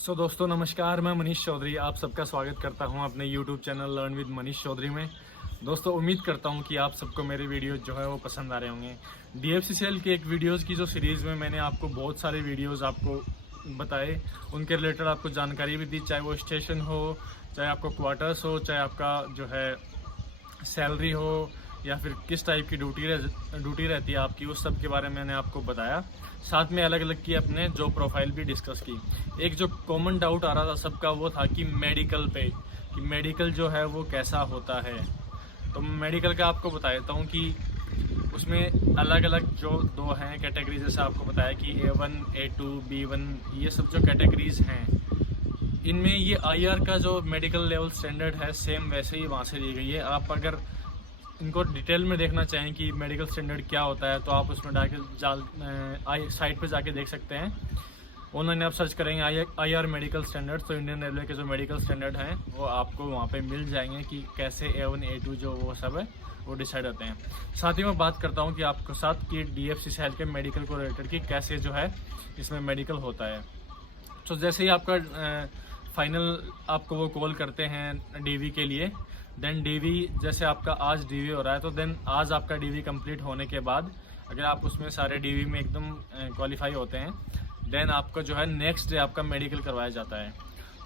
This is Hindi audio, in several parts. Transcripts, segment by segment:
दोस्तों नमस्कार, मैं मनीष चौधरी आप सबका स्वागत करता हूं अपने YouTube channel learn with Manish Chaudhary में। दोस्तों उम्मीद करता हूं कि आप सबको मेरे वीडियोस जो है वो पसंद आ रहे होंगे। DFCCL के एक वीडियोस की जो सीरीज़ में मैंने आपको बहुत सारे वीडियोस आपको बताए, उनके रिलेटेड आपको जानकारी भी दी, चाहे वो स्टेशन हो, चाहे आपको क्वार्टर्स हो, चाहे आपका जो है सैलरी हो, या फिर किस टाइप की ड्यूटी रहती है आपकी, उस सब के बारे में मैंने आपको बताया। साथ में अलग अलग की अपने जॉब प्रोफाइल भी डिस्कस की। एक जो कॉमन डाउट आ रहा था सबका वो था कि मेडिकल पे, कि मेडिकल जो है वो कैसा होता है। तो मेडिकल का आपको बता देता हूँ कि उसमें अलग अलग जो दो हैं कैटेगरी, जैसे आपको बताया कि A1, A2, B1, ये सब जो कैटेगरीज हैं, इनमें ये IR का जो मेडिकल लेवल स्टैंडर्ड है सेम वैसे ही वहाँ से दी गई है। आप अगर इनको डिटेल में देखना चाहें कि मेडिकल स्टैंडर्ड क्या होता है तो आप उसमें साइट पे जाके देख सकते हैं। ऑनलाइन आप सर्च करेंगे IR मेडिकल स्टैंडर्ड, तो इंडियन रेलवे के जो मेडिकल स्टैंडर्ड हैं वो आपको वहाँ पे मिल जाएंगे कि कैसे A1, A2 जो वो सब है वो डिसाइड होते हैं। साथ ही मैं बात करता हूँ कि आपके साथ कि DFCCL के मेडिकल को रिलेटेड कि कैसे जो है इसमें मेडिकल होता है। तो जैसे ही आपका फाइनल आपको वो कॉल करते हैं DV के लिए, देन DV जैसे आपका आज DV हो रहा है तो देन आज आपका DV कंप्लीट होने के बाद अगर आप उसमें सारे DV में एकदम क्वालिफाई होते हैं, देन आपका जो है नेक्स्ट डे आपका मेडिकल करवाया जाता है।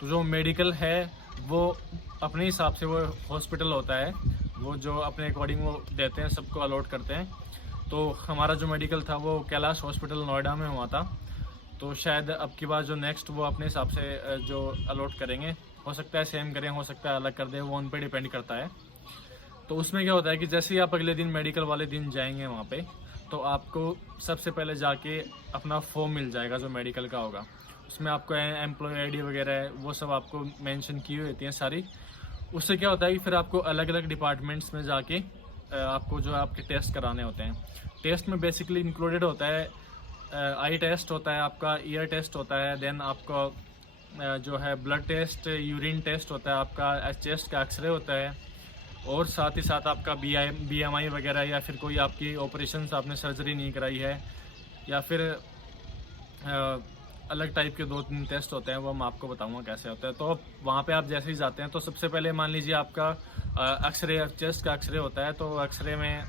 तो जो मेडिकल है वो अपने हिसाब से वो हॉस्पिटल होता है, वो जो अपने अकॉर्डिंग वो देते हैं, सबको अलॉट करते हैं। तो हमारा जो मेडिकल था वो कैलाश हॉस्पिटल नोएडा में हुआ था, तो शायद अब की बार जो नेक्स्ट वो अपने हिसाब से जो अलॉट करेंगे, हो सकता है सेम करें, हो सकता है अलग कर दें, वो उन पर डिपेंड करता है। तो उसमें क्या होता है कि जैसे ही आप अगले दिन मेडिकल वाले दिन जाएंगे वहाँ पे, तो आपको सबसे पहले जाके अपना फॉर्म मिल जाएगा जो मेडिकल का होगा। उसमें आपको एम्प्लॉय ID वगैरह है वो सब आपको मेंशन की हुई होती हैं सारी। उससे क्या होता है कि फिर आपको अलग अलग डिपार्टमेंट्स में जाके आपको जो है आपके टेस्ट कराने होते हैं। टेस्ट में बेसिकली इंक्लूडेड होता है आई टेस्ट होता है, आपका ईयर टेस्ट होता है, देन आपका जो है ब्लड टेस्ट, यूरिन टेस्ट होता है, आपका चेस्ट का एक्सरे होता है, और साथ ही साथ आपका BMI वगैरह, या फिर कोई आपकी ऑपरेशन आपने सर्जरी नहीं कराई है, या फिर अलग टाइप के 2-3 टेस्ट होते हैं, वो मैं आपको बताऊंगा कैसे होता है। तो वहाँ पे आप जैसे ही जाते हैं तो सबसे पहले मान लीजिए आपका एक्सरे, चेस्ट का एक्सरे होता है, तो एक्सरे में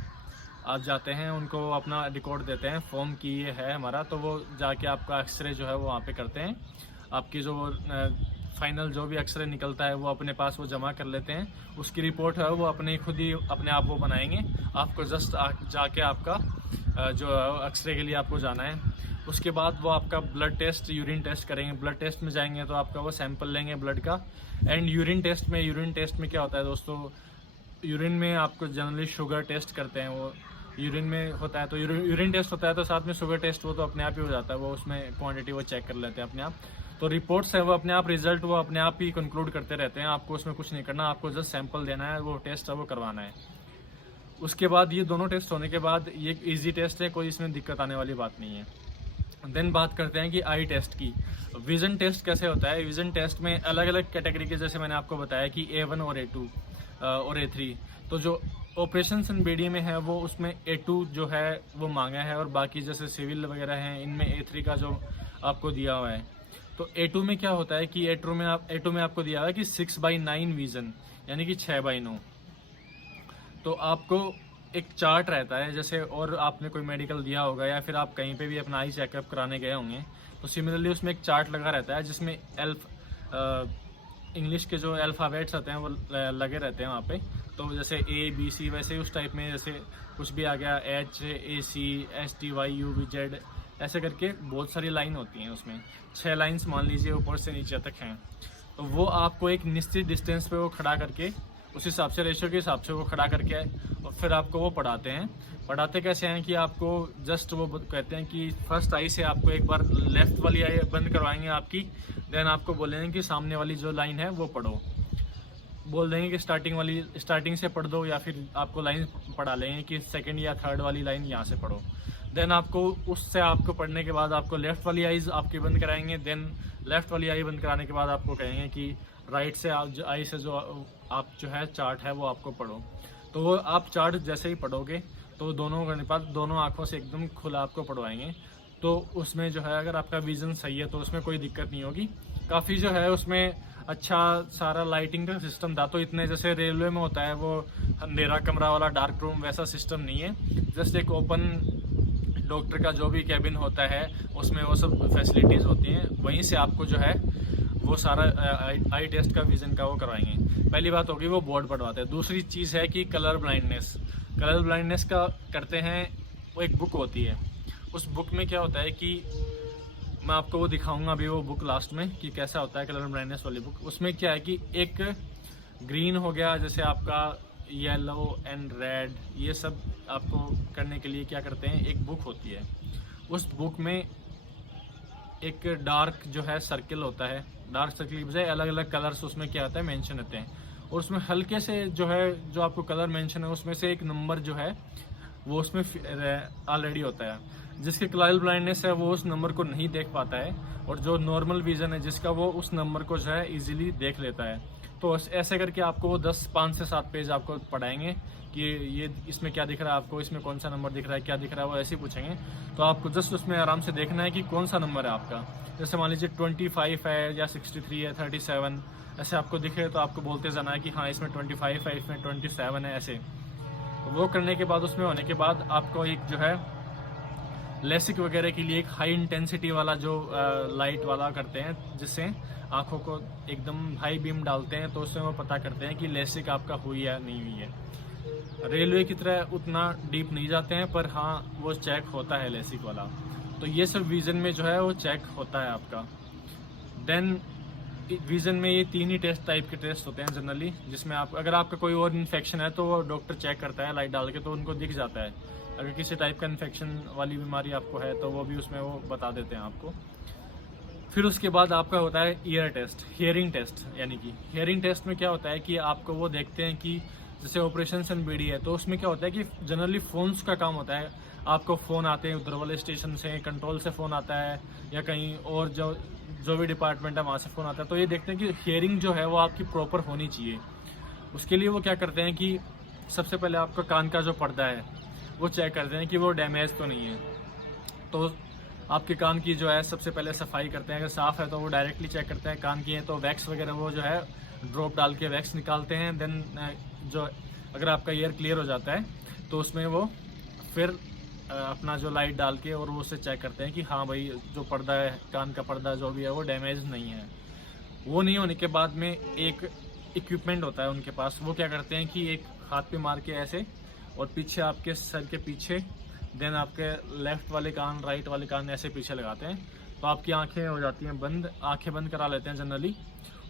आप जाते हैं, उनको अपना रिकॉर्ड देते हैं फॉर्म की ये है हमारा, तो वो जाके आपका एक्सरे जो है वो वहाँ पे करते हैं। आपकी जो फाइनल जो भी एक्सरे निकलता है वो अपने पास वो जमा कर लेते हैं। उसकी रिपोर्ट है वो खुद ही अपने आप वो बनाएंगे। आपको जस्ट जाके आपका जो एक्सरे के लिए आपको जाना है। उसके बाद वो आपका ब्लड टेस्ट, यूरिन टेस्ट करेंगे। ब्लड टेस्ट में जाएंगे तो आपका वो सैंपल लेंगे ब्लड का। एंड यूरिन टेस्ट में क्या होता है दोस्तों, यूरिन में आपको जनरली शुगर टेस्ट करते हैं, वो यूरिन में होता है। तो यूरिन टेस्ट होता है तो साथ में शुगर टेस्ट वो तो अपने आप ही हो जाता है, वो उसमें क्वांटिटी वो चेक कर लेते हैं अपने आप। तो रिपोर्ट्स है वो अपने आप, रिजल्ट वो अपने आप ही कंक्लूड करते रहते हैं। आपको उसमें कुछ नहीं करना, आपको जस्ट सैंपल देना है, वो टेस्ट है वो करवाना है। उसके बाद ये दोनों टेस्ट होने के बाद ये ईजी टेस्ट है, कोई इसमें दिक्कत आने वाली बात नहीं है। देन बात करते हैं कि आई टेस्ट की। विजन टेस्ट कैसे होता है। विजन टेस्ट में अलग अलग कैटेगरी के, जैसे मैंने आपको बताया कि A1 और A2 और A3। तो जो ऑपरेशन एंड BD में है वो उसमें A2 जो है वो मांगा है, और बाकी जैसे सिविल वगैरह हैं इनमें A3 का जो आपको दिया हुआ है। तो A2 में क्या होता है कि A2 में आपको दिया हुआ है कि 6/9 विजन, यानी कि 6/9। तो आपको एक चार्ट रहता है जैसे, और आपने कोई मेडिकल दिया होगा या फिर आप कहीं पे भी अपना आई चेकअप कराने गए होंगे, तो सिमिलरली उसमें एक चार्ट लगा रहता है जिसमें इंग्लिश के जो अल्फ़ाबेट्स होते हैं वो लगे रहते हैं वहाँ पे। तो जैसे A B C, वैसे ही उस टाइप में जैसे कुछ भी आ गया HACSTYUVZ, ऐसे करके बहुत सारी लाइन होती हैं उसमें। 6 लाइन्स मान लीजिए ऊपर से नीचे तक हैं। तो वो आपको एक निश्चित डिस्टेंस पे वो खड़ा करके, उस हिसाब से रेशियो के हिसाब से वो खड़ा करके और फिर आपको वो पढ़ाते हैं। पढ़ाते कैसे हैं कि आपको जस्ट वो कहते हैं कि फर्स्ट आई से आपको एक बार लेफ्ट वाली आई बंद करवाएंगे आपकी, देन आपको बोलेंगे कि सामने वाली जो लाइन है वो पढ़ो। बोल देंगे कि स्टार्टिंग से पढ़ दो, या फिर आपको लाइन पढ़ा लेंगे कि सेकंड या थर्ड वाली लाइन यहाँ से पढ़ो। देन आपको पढ़ने के बाद आपको लेफ़्ट वाली आईज आपकी बंद कराएंगे। देन लेफ़्ट वाली आई बंद कराने के बाद आपको कहेंगे कि राइट से आई से जो आप जो है चार्ट है वो आपको पढ़ो। तो वो आप चार्ट जैसे ही पढ़ोगे तो दोनों आँखों से एकदम खुला आपको पढ़वाएंगे। तो उसमें जो है अगर आपका विज़न सही है तो उसमें कोई दिक्कत नहीं होगी। काफ़ी जो है उसमें अच्छा सारा लाइटिंग का सिस्टम था, तो इतने जैसे रेलवे में होता है वो अंधेरा कमरा वाला डार्क रूम वैसा सिस्टम नहीं है। जस्ट एक ओपन डॉक्टर का जो भी कैबिन होता है उसमें वो सब फैसिलिटीज़ होती हैं, वहीं से आपको जो है वो सारा आई टेस्ट का विज़न का वो करवाएंगे। पहली बात होगी वो बोर्ड पढ़वाते हैं। दूसरी चीज़ है कि कलर ब्लाइंडनेस का करते हैं, वो एक बुक होती है। उस बुक में क्या होता है कि मैं आपको वो दिखाऊंगा अभी वो बुक लास्ट में कि कैसा होता है कलर ब्लाइंडनेस वाली बुक। उसमें क्या है कि एक ग्रीन हो गया, जैसे आपका येलो एंड रेड, ये सब आपको करने के लिए क्या करते हैं, एक बुक होती है। उस बुक में एक डार्क जो है सर्किल होता है, डार्क सर्किल की बजाय अलग अलग कलर्स उसमें क्या होता है मेंशन होते हैं, और उसमें हल्के से जो है जो आपको कलर मेंशन है उसमें से एक नंबर जो है वो उसमें ऑलरेडी होता है। जिसके कलर ब्लाइंडनेस है वो उस नंबर को नहीं देख पाता है, और जो नॉर्मल विजन है जिसका वो उस नंबर को जो है इजीली देख लेता है। तो ऐसे करके आपको वो 5 से 7 पेज आपको पढ़ाएंगे कि ये इसमें क्या दिख रहा है आपको, इसमें कौन सा नंबर दिख रहा है, क्या दिख रहा है, वो ऐसे ही पूछेंगे। तो आपको जस्ट उसमें आराम से देखना है कि कौन सा नंबर है आपका। जैसे मान लीजिए 25 है या 63 है, 37 ऐसे आपको दिखे तो आपको बोलते जाना है कि हाँ इसमें 25 है, इसमें 27 है, ऐसे। तो वो करने के बाद उसमें होने के बाद आपको एक जो है लेसिक वगैरह के लिए एक हाई इंटेंसिटी वाला जो लाइट वाला करते हैं, जिससे आंखों को एकदम हाई बीम डालते हैं, तो उससे वो पता करते हैं कि लेसिक आपका हुई है नहीं हुई है। रेलवे की तरह उतना डीप नहीं जाते हैं, पर हाँ वो चेक होता है लेसिक वाला। तो ये सब विज़न में जो है वो चेक होता है आपका। देन विज़न में ये 3 ही टाइप के टेस्ट होते हैं जनरली, जिसमें आप अगर आपका कोई और इन्फेक्शन है तो वो डॉक्टर चेक करता है लाइट डाल के, तो उनको दिख जाता है। अगर किसी टाइप का इन्फेक्शन वाली बीमारी आपको है तो वो भी उसमें वो बता देते हैं आपको। फिर उसके बाद आपका होता है ईयर टेस्ट, हियरिंग टेस्ट। यानी कि हियरिंग टेस्ट में क्या होता है कि आपको वो देखते हैं कि जैसे ऑपरेशन एनबीडी है, तो उसमें क्या होता है कि जनरली फ़ोन्स का काम होता है। आपको फ़ोन आते हैं उधर वाले स्टेशन से, कंट्रोल से फ़ोन आता है, या कहीं और जो भी डिपार्टमेंट है वहाँ से फ़ोन आता है। तो ये देखते हैं कि हियरिंग जो है वो आपकी प्रॉपर होनी चाहिए। उसके लिए वो क्या करते हैं कि सबसे पहले आपका कान का जो पर्दा है वो चेक करते हैं कि वो डैमेज तो नहीं है। तो आपके कान की जो है सबसे पहले सफाई करते हैं, अगर साफ़ है तो वो डायरेक्टली चेक करते हैं। कान की है तो वैक्स वगैरह वो जो है ड्रॉप डाल के वैक्स निकालते हैं। देन जो अगर आपका ईयर क्लियर हो जाता है तो उसमें वो फिर अपना जो लाइट डाल के और वो उससे चेक करते हैं कि हाँ भाई जो पर्दा है, कान का पर्दा जो भी है वो डैमेज नहीं है। वो नहीं होने के बाद में एक इक्विपमेंट होता है उनके पास, वो क्या करते हैं कि एक हाथ पे मार के ऐसे, और पीछे आपके सर के पीछे, देन आपके लेफ्ट वाले कान राइट वाले कान ऐसे पीछे लगाते हैं। तो आपकी आंखें हो जाती हैं बंद, आंखें बंद करा लेते हैं जनरली।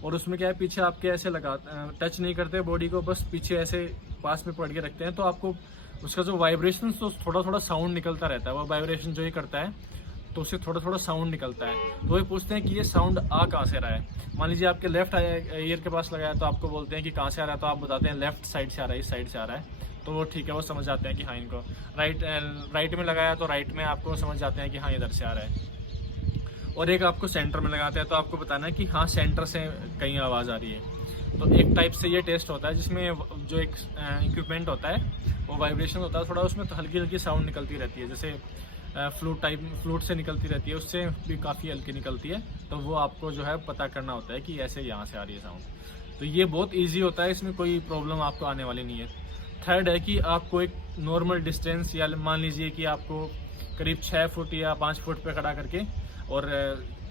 और उसमें क्या है, पीछे आपके ऐसे लगा टच नहीं करते बॉडी को, बस पीछे ऐसे पास में पड़ के रखते हैं। तो आपको उसका जो वाइब्रेशन तो थोड़ा थोड़ा साउंड निकलता रहता है। वो वाइब्रेशन जो ये करता है तो उससे थोड़ा थोड़ा साउंड निकलता है। तो ये पूछते हैं कि ये साउंड आ कहाँ से रहा है। मान लीजिए आपके लेफ्ट ईयर के पास लगाया तो आपको बोलते हैं कि कहाँ से आ रहा है, तो आप बताते हैं लेफ्ट साइड से आ रहा है, इस साइड से आ रहा है। तो वो ठीक है, वो समझ जाते हैं कि हाँ इनको राइट में लगाया तो राइट में आपको समझ जाते हैं कि हाँ इधर से आ रहा है। और एक आपको सेंटर में लगाते हैं तो आपको बताना है कि हाँ सेंटर से कहीं आवाज़ आ रही है। तो एक टाइप से ये टेस्ट होता है जिसमें जो एक इक्विपमेंट होता है वो वाइब्रेशन होता है थोड़ा, उसमें तो हल्की हल्की साउंड निकलती रहती है, जैसे फ्लूट से निकलती रहती है, उससे भी काफ़ी हल्की निकलती है। तो वो आपको जो है पता करना होता है कि ऐसे यहाँ से आ रही है साउंड। तो ये बहुत ईजी होता है, इसमें कोई प्रॉब्लम आपको आने वाली नहीं है। थर्ड है कि आपको एक नॉर्मल डिस्टेंस, या मान लीजिए कि आपको करीब 6 फुट या 5 फुट पे खड़ा करके और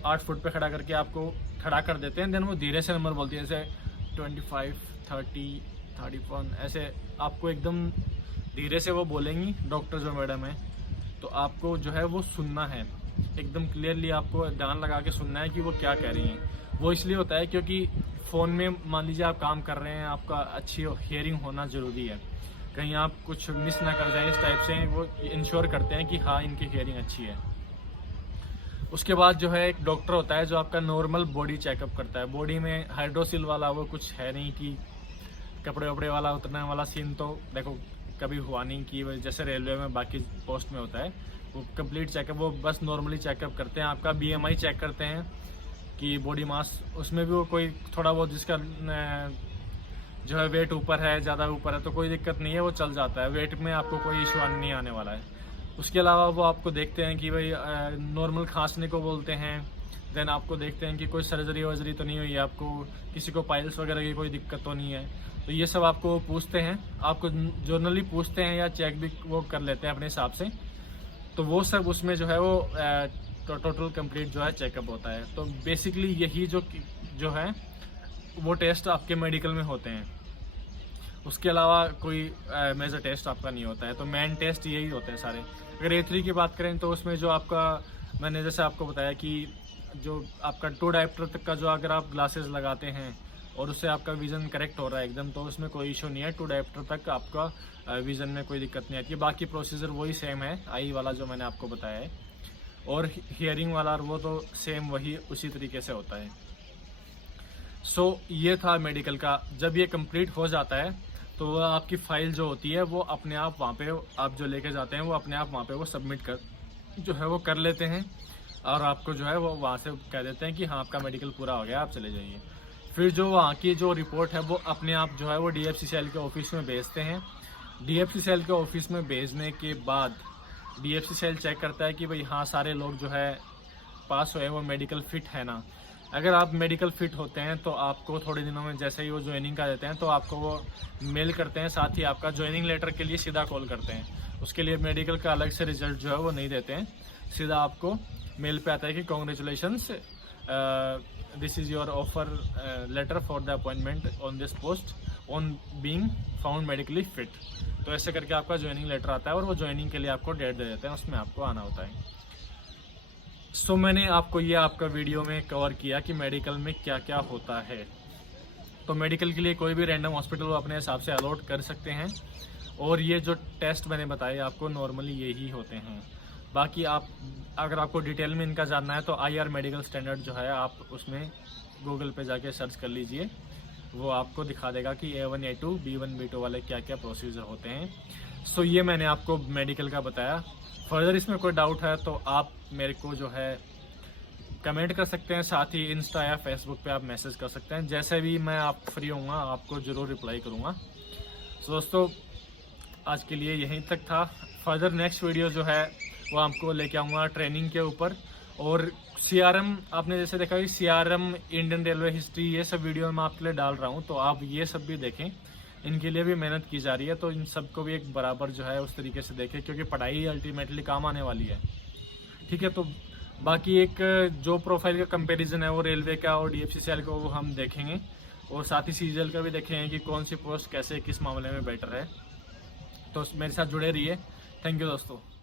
8 फुट पे खड़ा करके आपको खड़ा कर देते हैं। देन वो धीरे से नंबर बोलती है, जैसे 25, 30, 31 ऐसे आपको एकदम धीरे से वो बोलेंगी डॉक्टर जो मैडम है। तो आपको जो है वो सुनना है, एकदम क्लियरली आपको ध्यान लगा के सुनना है कि वो क्या कह रही हैं। वो इसलिए होता है क्योंकि फ़ोन में मान लीजिए आप काम कर रहे हैं, आपका अच्छी हियरिंग होना ज़रूरी है, कहीं आप कुछ मिस ना कर जाएं। इस टाइप से वो इंश्योर करते हैं कि हाँ इनकी हियरिंग अच्छी है। उसके बाद जो है एक डॉक्टर होता है जो आपका नॉर्मल बॉडी चेकअप करता है। बॉडी में हाइड्रोसिल वाला वो कुछ है नहीं कि कपड़े वपड़े वाला उतरने वाला सीन तो देखो कभी हुआ नहीं कि जैसे रेलवे में बाकी पोस्ट में होता है। वो कंप्लीट चेकअप, वो बस नॉर्मली चेकअप करते हैं। आपका BMI चेक करते हैं कि बॉडी मास, उसमें भी वो कोई थोड़ा बहुत जिसका जो है वेट ऊपर है, ज़्यादा ऊपर है तो कोई दिक्कत नहीं है, वो चल जाता है। वेट में आपको कोई इशू नहीं आने वाला है। उसके अलावा वो आपको देखते हैं कि भाई नॉर्मल खांसने को बोलते हैं। देन आपको देखते हैं कि कोई सर्जरी वर्जरी तो नहीं हुई है, आपको किसी को पाइल्स वगैरह की कोई दिक्कत तो नहीं है। तो ये सब आपको पूछते हैं, आपको जर्नली पूछते हैं या चेक भी वो कर लेते हैं अपने हिसाब से। तो वो सब उसमें जो है वो टोटल कंप्लीट जो है चेकअप होता है। तो बेसिकली यही जो है वो टेस्ट आपके मेडिकल में होते हैं। उसके अलावा कोई मेजर टेस्ट आपका नहीं होता है। तो मेन टेस्ट यही होते हैं सारे। अगर A3 की बात करें तो उसमें जो आपका, मैंने जैसे आपको बताया कि जो आपका 2 डायप्टर तक का जो अगर आप ग्लासेस लगाते हैं और उससे आपका विज़न करेक्ट हो रहा है एकदम, तो उसमें कोई इशू नहीं है। 2 डायप्टर तक आपका विज़न में कोई दिक्कत नहीं आती है। बाकी प्रोसीजर वही सेम है, आई वाला जो मैंने आपको बताया है, और हियरिंग वाला वो तो सेम वही उसी तरीके से होता है। सो ये था मेडिकल का। जब ये कंप्लीट हो जाता है तो वो आपकी फ़ाइल जो होती है वो अपने आप वहाँ पे आप जो लेके जाते हैं वो अपने आप वहाँ पे वो सबमिट कर लेते हैं, और आपको जो है वो वहाँ से कह देते हैं कि हाँ आपका मेडिकल पूरा हो गया, आप चले जाइए। फिर जो वहाँ की जो रिपोर्ट है वो अपने आप जो है वो DFCCL के ऑफिस में भेजते हैं। DFCCL के ऑफिस में भेजने के बाद DFCCL चेक करता है कि भाई हाँ सारे लोग जो है पास हुए, वो मेडिकल फिट है ना। अगर आप मेडिकल फिट होते हैं तो आपको थोड़े दिनों में जैसे ही वो ज्वाइनिंग का देते हैं तो आपको वो मेल करते हैं, साथ ही आपका ज्वाइनिंग लेटर के लिए सीधा कॉल करते हैं। उसके लिए मेडिकल का अलग से रिजल्ट जो है वो नहीं देते हैं, सीधा आपको मेल पे आता है कि congratulations, this is your offer letter for the appointment on this post on being found medically fit. तो ऐसे करके आपका ज्वाइनिंग लेटर आता है और वो ज्वाइनिंग के लिए आपको डेट दे देते हैं, उसमें आपको आना होता है। सो मैंने आपको ये आपका वीडियो में कवर किया कि मेडिकल में क्या क्या होता है। तो मेडिकल के लिए कोई भी रैंडम हॉस्पिटल वो अपने हिसाब से अलॉट कर सकते हैं, और ये जो टेस्ट मैंने बताए आपको नॉर्मली यही होते हैं। बाकी आप अगर आपको डिटेल में इनका जानना है तो IR मेडिकल स्टैंडर्ड जो है आप उसमें गूगल पे जाके सर्च कर लीजिए, वो आपको दिखा देगा कि A1 A2 B1 B2 वाले क्या क्या प्रोसीजर होते हैं। सो ये मैंने आपको मेडिकल का बताया। फर्दर इसमें कोई डाउट है तो आप मेरे को जो है कमेंट कर सकते हैं, साथ ही इंस्टा या फेसबुक पे आप मैसेज कर सकते हैं। जैसे भी मैं आप फ्री होऊंगा आपको ज़रूर रिप्लाई करूँगा। सो दोस्तों आज के लिए यहीं तक था। फर्दर नेक्स्ट वीडियो जो है वो आपको लेके आऊँगा ट्रेनिंग के ऊपर, और CRM आपने जैसे देखा कि CRM, इंडियन रेलवे हिस्ट्री, ये सब वीडियो मैं आपके लिए डाल रहा हूँ, तो आप ये सब भी देखें। इनके लिए भी मेहनत की जा रही है, तो इन सबको भी एक बराबर जो है उस तरीके से देखें, क्योंकि पढ़ाई अल्टीमेटली काम आने वाली है। ठीक है, तो बाकी एक जो प्रोफाइल का कंपैरिजन है वो रेलवे का और DFCCL का वो हम देखेंगे, और साथ ही CGL का भी देखेंगे कि कौन सी पोस्ट कैसे किस मामले में बेटर है। तो मेरे साथ जुड़े रहिए। थैंक यू दोस्तों।